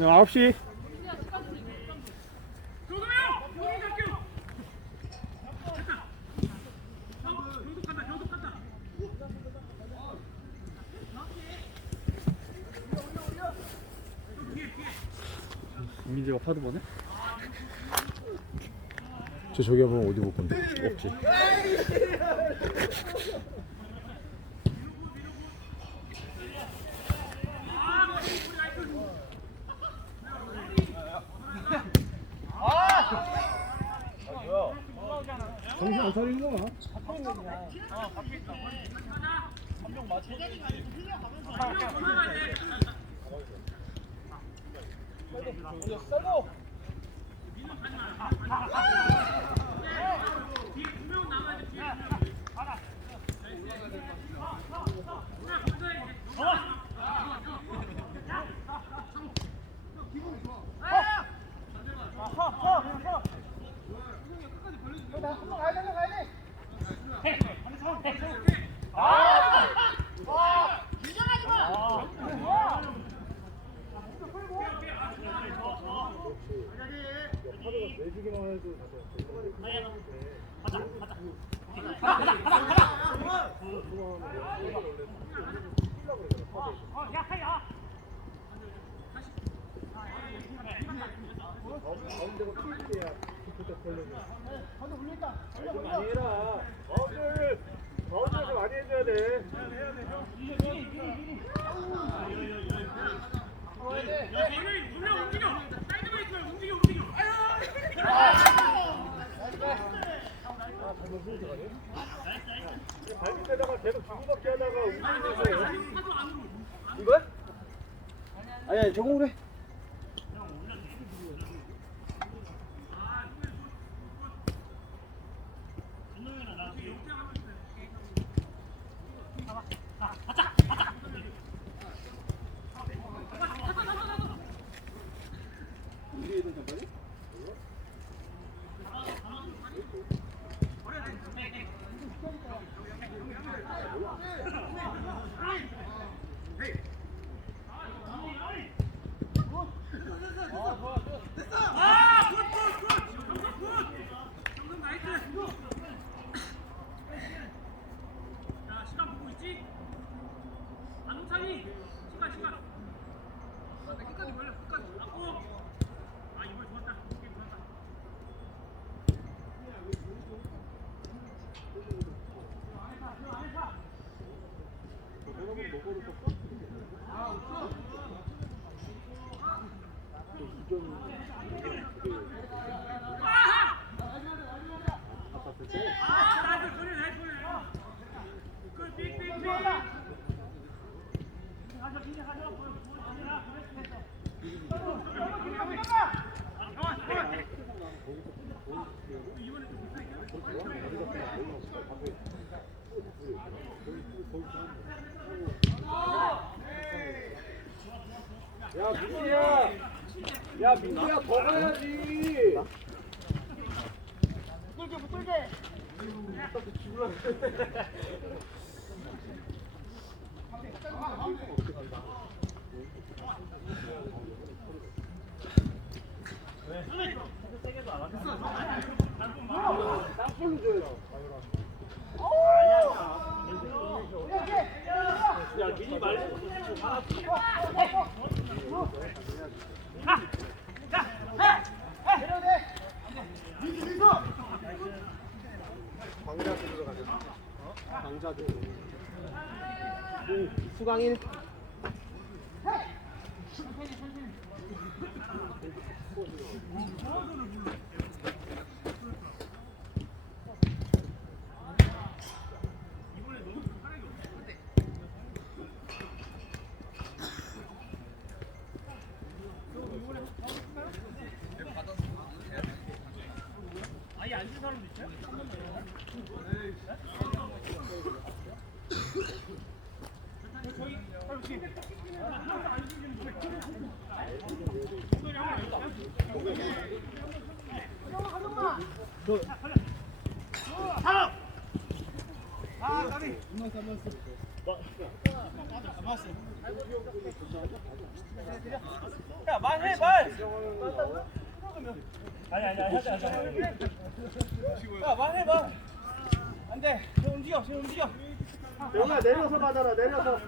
네, 9시. 민지가 파도 보네? 저 저기 한번 어디 볼 건데? 없지. 안 차리는 거야? 내주기만 해도 가운데가 킬 때야 그때 걸려줘. 많이 해라. 가운데 가운데서 많이 해줘 야 돼. 움직이면서 이거야? 아니 아니 저거 그래. 야 민지야. 야 민지야 더 가야지. 땅볼로 줘요. 야 미니 말고 광자들로 가겠습니다. 광자들. 수강일. 천천히 천천히. 야 말해 말. 아니 아니 아니 하자 하자. 야 말해 말. 안돼. 쟤 움직여. 쟤 움직여. 영아 내려서 받아라 내려서.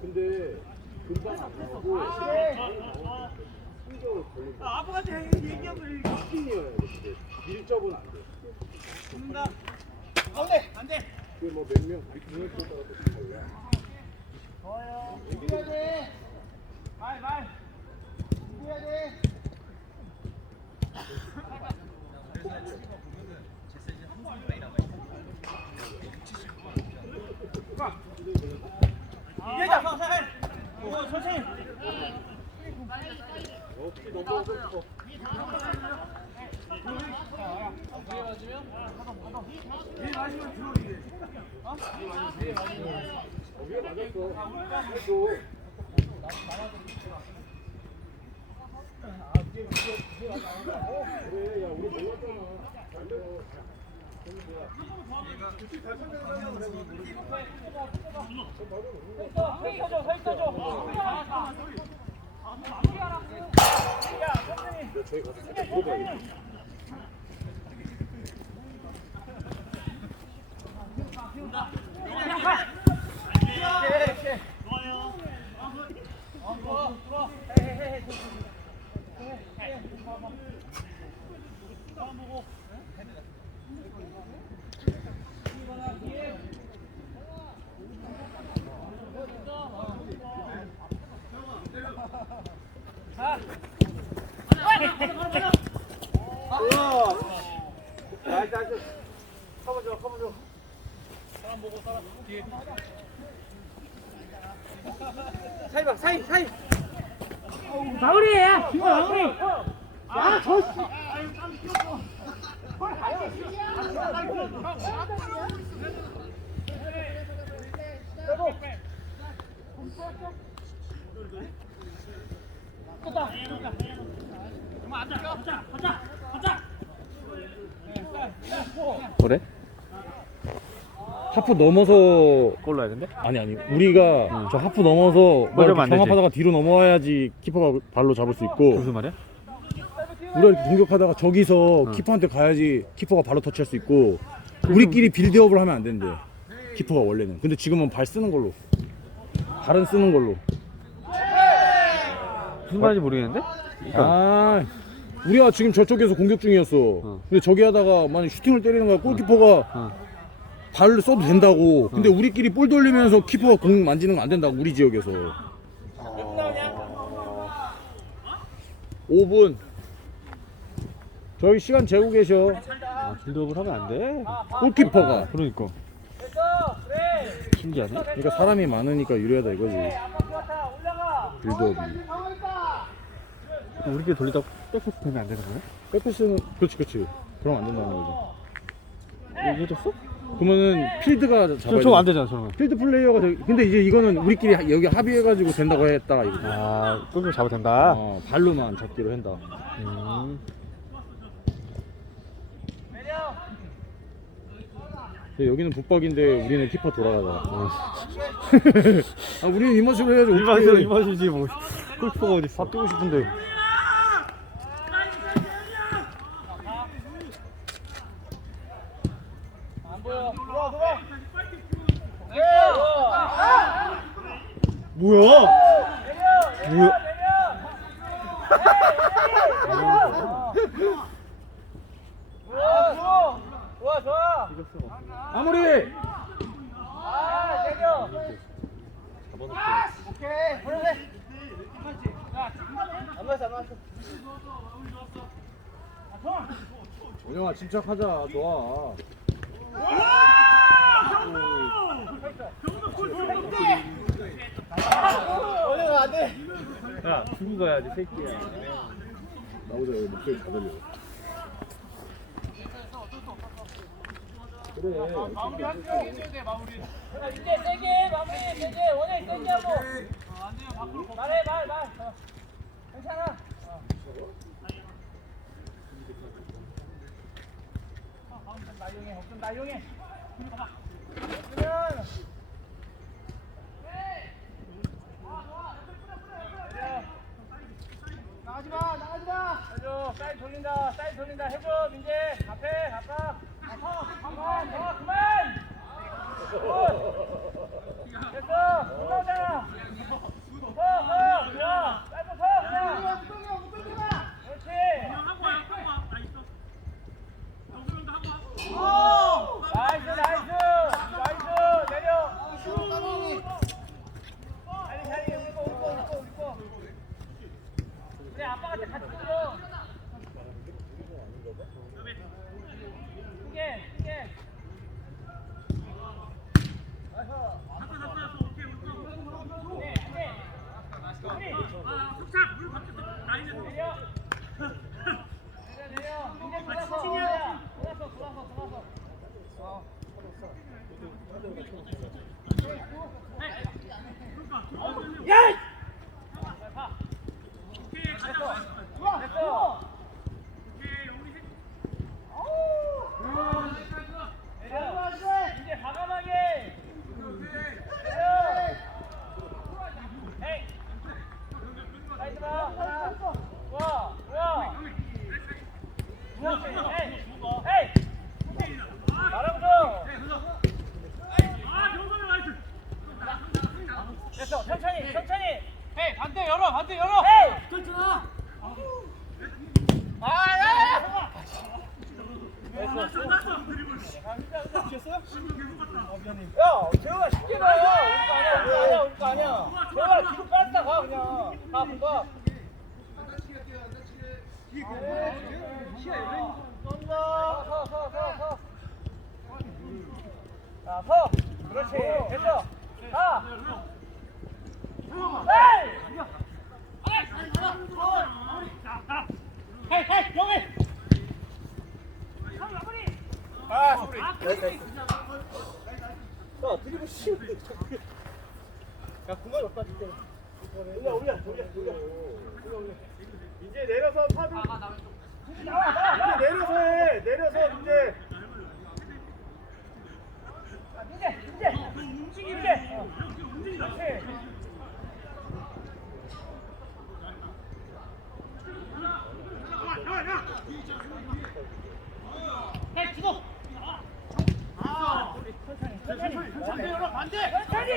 근데 금방 안 나오고 아, 아빠한테 얘기하고 스팅이어야 돼 밀접은 안돼 죽는다. 안돼 안돼. 그게 뭐몇명 비행에 따라 또 달라 좋아요. 움직여야 돼. 말 말. 움직여야 돼. 아 잘려 서 있어줘 서 있어줘. 야 천천히. 저희 가서 살짝 물어봐야겠다 우와 나이스 나이스 커버 줘 커버 줘 사이 봐 사이 사이. 마무리! 지금 마무리! 아 저. 그래? 하프 넘어서 골라야 된대? 아니 아니 우리가 저 하프 넘어서 막 그러면 안 되지. 경합하다가 뒤로 넘어와야지 키퍼가 발로 잡을 수 있고 무슨 말이야? 우리가 이렇게 공격하다가 저기서 키퍼한테 가야지 키퍼가 발로 터치할 수 있고 우리끼리 빌드업을 하면 안 된대 키퍼가 원래는 근데 지금은 발 쓰는 걸로 발은 쓰는 걸로 무슨 말인지 모르겠는데? 아 우리가 지금 저쪽에서 공격 중이었어 어. 근데 저기 하다가 만약 슈팅을 때리는 거야 골키퍼가 어. 발을 써도 된다고 근데 우리끼리 볼 돌리면서 키퍼가 공 만지는 거 안 된다고 우리 지역에서 5분 저기 시간 재고 계셔 아, 빌드업을 하면 안 돼. 골키퍼가 그러니까 됐어 그래. 신기하네. 그러니까 사람이 많으니까 유리하다 이거지. 빌드업이 우리끼리 돌리다 백패스 되면 안 되는 거야? 백패스는 그렇지 그렇지 그럼 안 된다는 거지 얘기해줬어? 그러면은 필드가 잡아야 저, 저거 안돼 되잖아, 저러면. 필드 플레이어가 되게 근데 이제 이거는 우리끼리 하- 여기 합의해가지고 된다고 했다 이거 아, 끈을 잡아도 된다. 어, 발로만 잡기로 한다 음. 근데 여기는 붙박인데 우리는 키퍼 돌아가잖아 아 우리는 이 맛으로 해야지 이 어떡해. 맛이로 이 맛이지 뭐. 골키퍼가 어디 밥 뛰고 싶은데. 안 보여. 들어와 들어와. 내려. 뭐야? 내려. 뭐야? 좋아 좋아. 좋아 좋아. 마무리 아 내려. 오케이. 그러네. 안 맞았어 안 맞았어. 원영아 침착하자 좋아 돼. 야, 죽은 거야지, 새끼야. 나오자 여기 목소리 다 들려. 이제 세게 마무리 세게 원해 세게 하고 말해 말 말. 괜찮아. 나용해 없좀 나용해 그러면 나가지마 나가지마 해줘 사이드 돌린다 사이드 돌린다. 해줘 민재. 앞에 그만 더그만 굿. 됐어 올라오잖아 서서 그냥 짧게 서 그냥 그렇지 나이스 나이스 나이스 내려 빨리 자리 우리 거 우리 거 우리 거 우리 거 그래 아빠한테 같이 들어 크게 크게 네, 네. 우리. 내려. 내려, 내려. 이제 돌아서. 돌아서, 돌아서, 돌아서. 어. 야! 가. 됐어. 됐어. 내려. 이제 과감하게. 내려. 에이. 사이드 봐. 하나. 좋아. 좋아. 그렇지. 에이. 에이. 바람줘. 됐어. 천천히. 천천히. 에이, 반대 열어. 반대 열어. 에이. 괜찮아. 아, 야, 야. 야, 재호가 쉽게 가요. 우리 거 아니야. 우리 거 아니야. 우리 거 아니야. 재호가 뒤로 뺐다 가 그냥. 가, 가. 쏜다. 서, 서, 서, 서. 자, 서. 그렇지. 됐어. 가. 에이! 헤이, 헤이, 영희! 아, 소리. 야, 드리블 쉬우 야, 공간 없다, 진짜. 올려, 올려, 올려. 이제 내려서 파도. 이제 내려서 해. 내려서 이제. 아, 민재, 민재. 민재. 어. 그렇지. 헤이, 주고. 천천히, 천천히. 반대 열어, 반대. 천천히.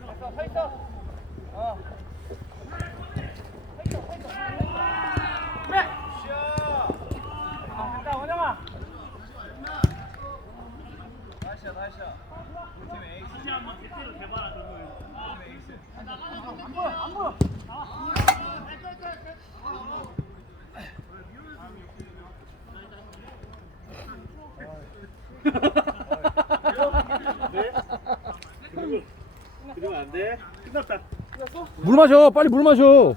아, 서 있어. 어. 서 있어, 서 있어. 그래. 아, 됐다, 원영아. 다시야 다시야 우리 팀 에이스 안 보여, 안 보여. 그러면 안 돼. 끝났다. 물 마셔. 빨리 물 마셔.